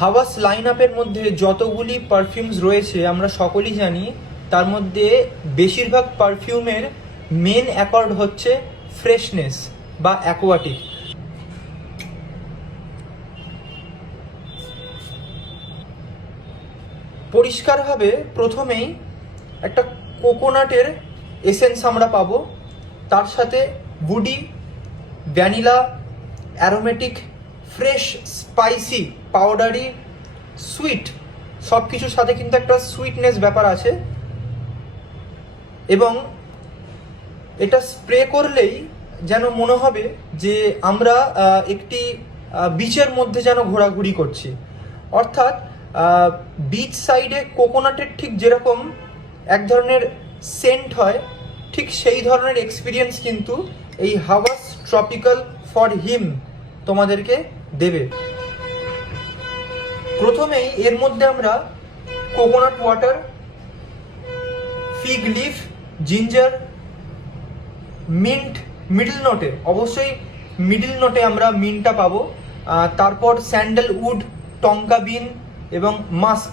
হাওয়াস line আপের মধ্যে যতগুলি পারফিউমস রয়েছে আমরা সকলেই জানি, তার মধ্যে বেশিরভাগ পারফিউমের মেন অ্যাকর্ড হচ্ছে ফ্রেশনেস বা অ্যাকোয়াটিক। পরিষ্কারভাবে প্রথমেই একটা কোকোনাটের এসেন্স আমরা পাবো, তার সাথে woody, vanilla, aromatic, fresh, spicy, powdery, sweet, সব কিছুর সাথে কিন্তু একটা সুইটনেস ব্যাপার আছে। এবং এটা স্প্রে করলেই যেন মনে হবে যে আমরা একটি বিচের মধ্যে যেন ঘোরাঘুরি করছি। অর্থাৎ বিচ সাইডে কোকোনাটের ঠিক যেরকম এক ধরনের সেন্ট হয়, ঠিক সেই ধরনের এক্সপিরিয়েন্স কিন্তু এই হাওয়াস ট্রপিক্যাল ফর হিম তোমাদেরকে দেবে। প্রথমেই এর মধ্যে আমরা coconut water, fig leaf, ginger, mint, middle নোটে অবশ্যই মিডল নোটে আমরা মিন্টটা পাবো, তারপর স্যান্ডেলউড, টঙ্কা বিন এবং মাস্ক।